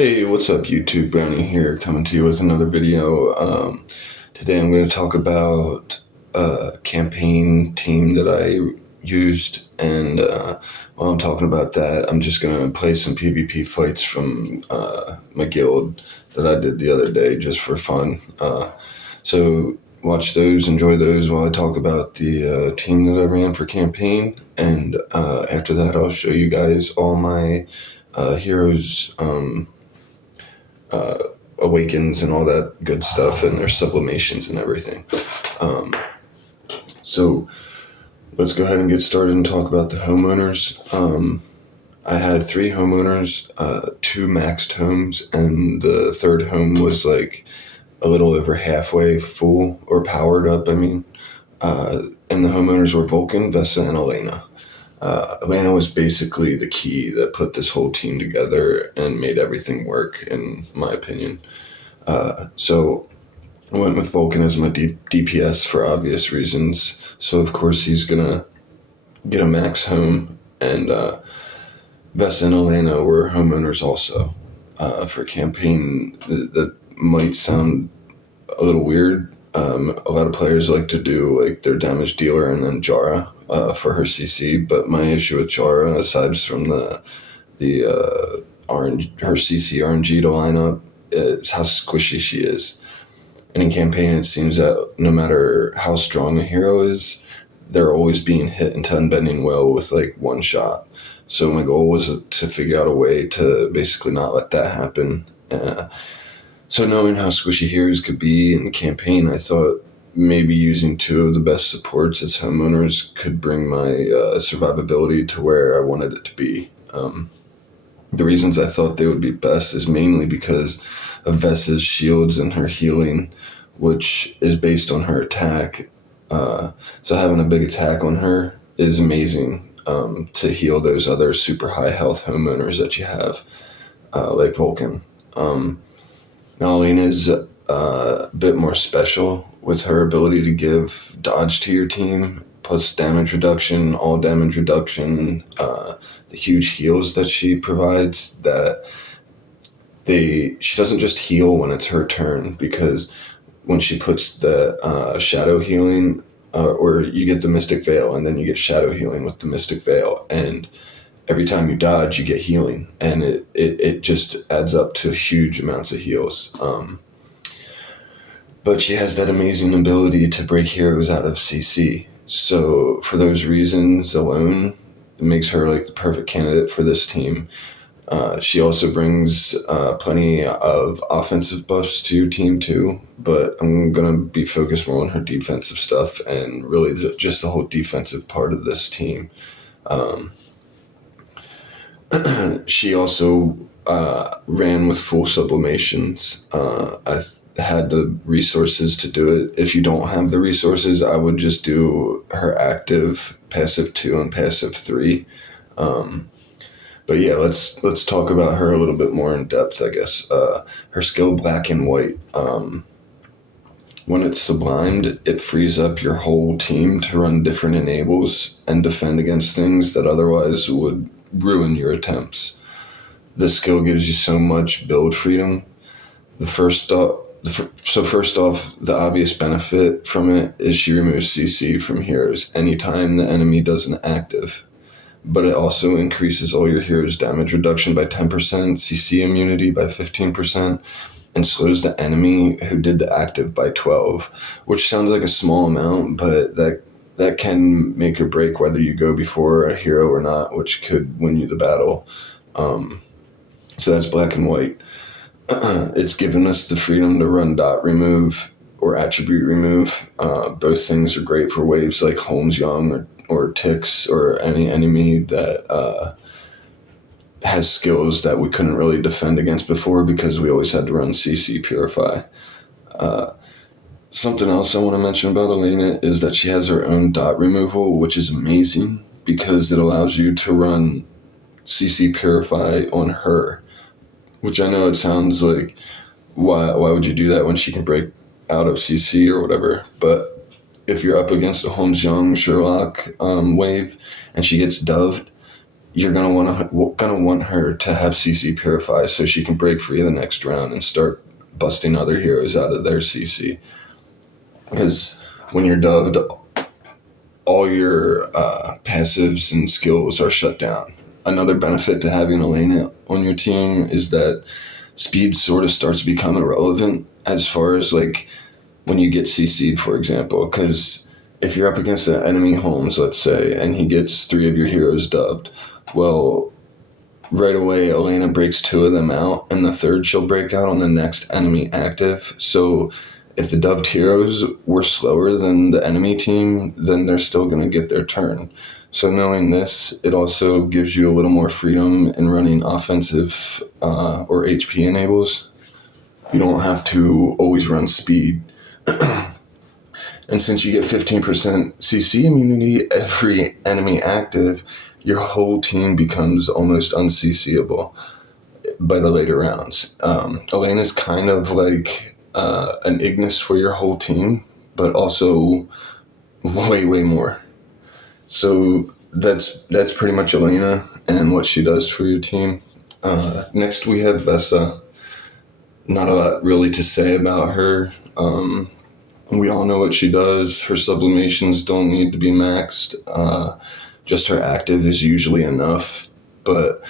Hey, what's up, YouTube? Brownie here, coming to you with another video. Today I'm going to talk about a campaign team that I used, and while I'm talking about that, I'm just going to play some PvP fights from my guild that I did the other day just for fun. So watch those, enjoy those while I talk about the team that I ran for campaign, and after that I'll show you guys all my heroes' awakens and all that good stuff and their sublimations and everything. So let's go ahead and get started and talk about the homeowners. I had 3 homeowners, 2 maxed homes, and the third home was like a little over halfway full or powered up, and the homeowners were Vulcan, Vesa, and Elena. Elena was basically the key that put this whole team together and made everything work, in my opinion. So I went with Vulcan as my DPS for obvious reasons. So of course he's gonna get a max home, and Vesa and Elena were homeowners also. For campaign, that might sound a little weird. A lot of players like to do like their damage dealer and then Jara for her CC, but my issue with Jara, aside from the her CC RNG to line up, is how squishy she is. And in campaign, it seems that no matter how strong a hero is, they're always being hit into unbending will with like one shot. So my goal was to figure out a way to basically not let that happen. So knowing how squishy heroes could be in campaign, I thought maybe using 2 of the best supports as homeowners could bring my survivability to where I wanted it to be. The reasons I thought they would be best is mainly because of Vesa's shields and her healing, which is based on her attack. So having a big attack on her is amazing to heal those other super high health homeowners that you have, like Vulcan. Now Elena's a bit more special with her ability to give dodge to your team, plus damage reduction, all damage reduction, the huge heals that she provides, that she doesn't just heal when it's her turn, because when she puts the shadow healing, or you get the Mystic Veil and then you get shadow healing with the Mystic Veil, and every time you dodge you get healing, and it just adds up to huge amounts of heals. But she has that amazing ability to break heroes out of CC. So for those reasons alone, it makes her like the perfect candidate for this team. She also brings plenty of offensive buffs to your team too, but I'm going to be focused more on her defensive stuff and really just the whole defensive part of this team. She also ran with full sublimations. I had the resources to do it. If you don't have the resources, I would just do her active passive 2 and passive 3. But yeah, let's talk about her a little bit more in depth, I guess. Her skill Black and White. When it's sublimed, it frees up your whole team to run different enables and defend against things that otherwise would ruin your attempts. This skill gives you so much build freedom. First off, the obvious benefit from it is she removes CC from heroes anytime the enemy does an active. But it also increases all your heroes' damage reduction by 10%, CC immunity by 15%, and slows the enemy who did the active by 12, which sounds like a small amount, but that can make or break whether you go before a hero or not, which could win you the battle. So that's Black and White. It's given us the freedom to run dot remove or attribute remove. Both things are great for waves like Holmes Young or ticks or any enemy that has skills that we couldn't really defend against before because we always had to run CC Purify. Something else I want to mention about Elena is that she has her own dot removal, which is amazing because it allows you to run CC Purify on her, which I know it sounds like, why would you do that when she can break out of CC or whatever, but if you're up against a Holmes Young Sherlock wave and she gets doved, you're gonna want her to have CC Purify so she can break free the next round and start busting other heroes out of their CC. Because when you're dubbed, all your passives and skills are shut down. Another benefit to having Elena on your team is that speed sort of starts to become irrelevant as far as like when you get CC'd, for example, because if you're up against an enemy Holmes, let's say, and he gets 3 of your heroes dubbed, well, right away Elena breaks 2 of them out, and the third she'll break out on the next enemy active. So if the dubbed heroes were slower than the enemy team, then they're still going to get their turn. So knowing this, it also gives you a little more freedom in running offensive or HP enables. You don't have to always run speed. And since you get 15% CC immunity every enemy active, your whole team becomes almost unCCable by the later rounds. Elena's kind of like an Ignis for your whole team, but also way, way more. So that's pretty much Elena and what she does for your team. Next we have Vesa. Not a lot really to say about her. We all know what she does. Her sublimations don't need to be maxed. Just her active is usually enough. But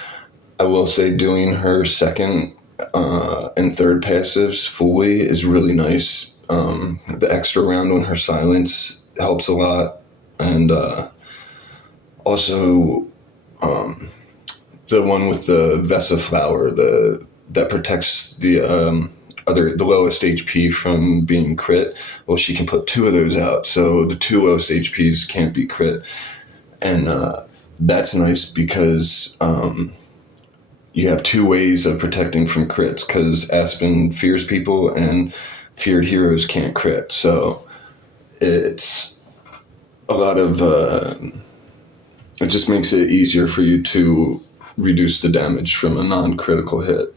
I will say doing her second and third passives fully is really nice. The extra round on her silence helps a lot. And also the one with the Vesa flower, that protects the lowest HP from being crit. Well, she can put 2 of those out, so the 2 lowest HPs can't be crit. And that's nice because you have 2 ways of protecting from crits, because Aspen fears people and feared heroes can't crit. So it's a lot of it just makes it easier for you to reduce the damage from a non-critical hit.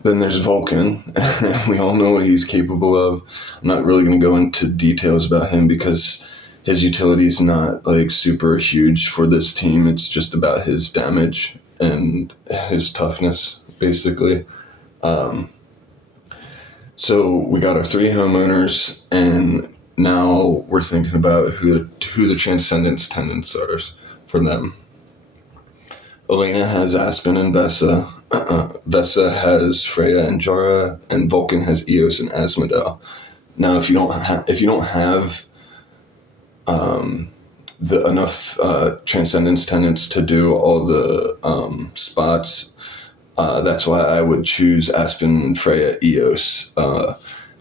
Then there's Vulcan. We all know what he's capable of. I'm not really going to go into details about him because his utility is not like super huge for this team. It's just about his damage and his toughness, basically. So we got our 3 homeowners, and now we're thinking about who the Transcendence tenants are for them. Elena has Aspen and Vesa. Vesa has Freya and Jara, and Vulcan has Eos and Asmodel. Now, if you don't have the enough Transcendence tenants to do all the spots, that's why I would choose Aspen, Freya, Eos,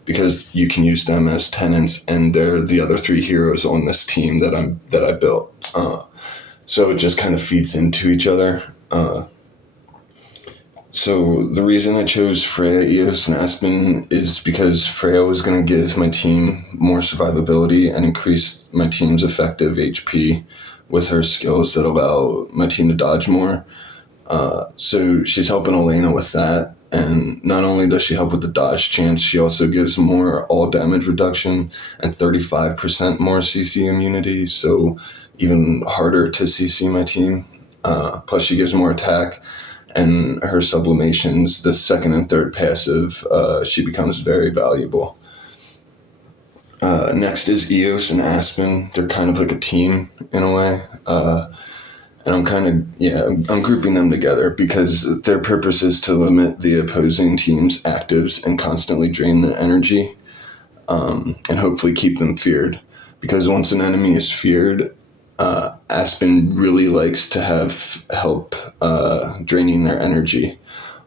because you can use them as tenants, and they're the other 3 heroes on this team that I built. So it just kind of feeds into each other. So the reason I chose Freya, Eos, and Aspen is because Freya was going to give my team more survivability and increase my team's effective HP with her skills that allow my team to dodge more. So she's helping Elena with that. And not only does she help with the dodge chance, she also gives more all damage reduction and 35% more CC immunity, so even harder to CC my team. Plus she gives more attack, and her sublimations, the second and third passive, she becomes very valuable. Next is Eos and Aspen. They're kind of like a team in a way. And I'm grouping them together because their purpose is to limit the opposing team's actives and constantly drain the energy, and hopefully keep them feared. Because once an enemy is feared, Aspen really likes to have help draining their energy.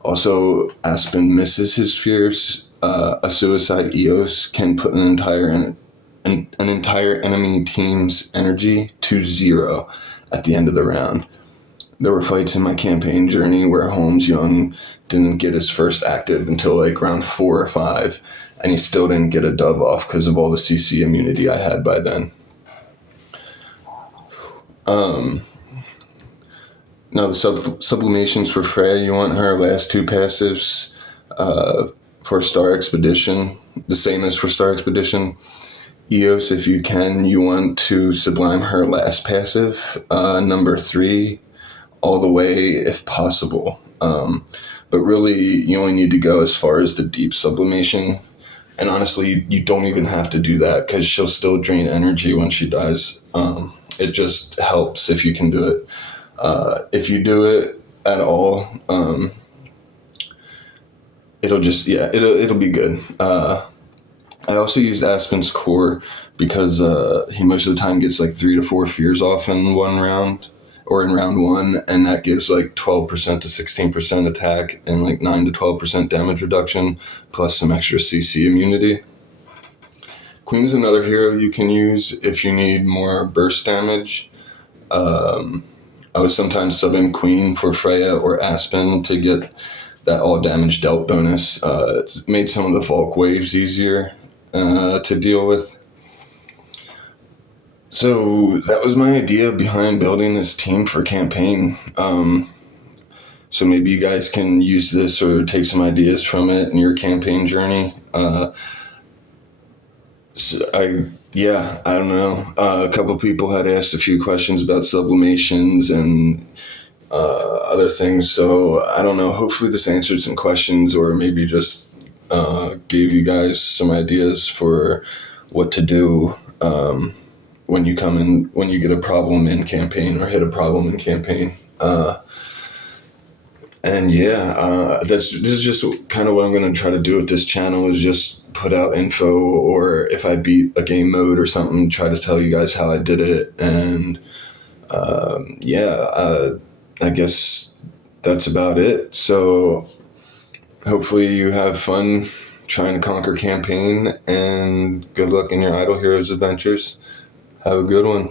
Also, Aspen misses his fears. A suicide Eos can put an entire enemy team's energy to 0 at the end of the round. There were fights in my campaign journey where Holmes Young didn't get his first active until like round 4 or 5, and he still didn't get a dub off because of all the CC immunity I had by then. Now the sublimations for Freya, you want her last 2 passives for Star Expedition, the same as for Star Expedition. Eos, if you can, you want to sublime her last passive, number 3, all the way if possible. But really, you only need to go as far as the deep sublimation. And honestly, you don't even have to do that because she'll still drain energy when she dies. It just helps if you can do it. If you do it at all, it'll be good. I also used Aspen's core because he most of the time gets like 3 to 4 fears off in one round or in round one, and that gives like 12% to 16% attack and like 9 to 12% damage reduction plus some extra CC immunity. Queen's another hero you can use if you need more burst damage. I was sometimes subbing Queen for Freya or Aspen to get that all damage dealt bonus. It's made some of the Volk waves easier to deal with. So that was my idea behind building this team for campaign. So maybe you guys can use this or take some ideas from it in your campaign journey. I don't know. A couple people had asked a few questions about sublimations and other things. So I don't know. Hopefully this answered some questions or maybe just gave you guys some ideas for what to do when you get a problem in campaign or hit a problem in campaign. This is just kind of what I'm going to try to do with this channel is just put out info, or if I beat a game mode or something, try to tell you guys how I did it. And I guess that's about it. So hopefully you have fun trying to conquer campaign, and good luck in your Idle Heroes adventures. Have a good one.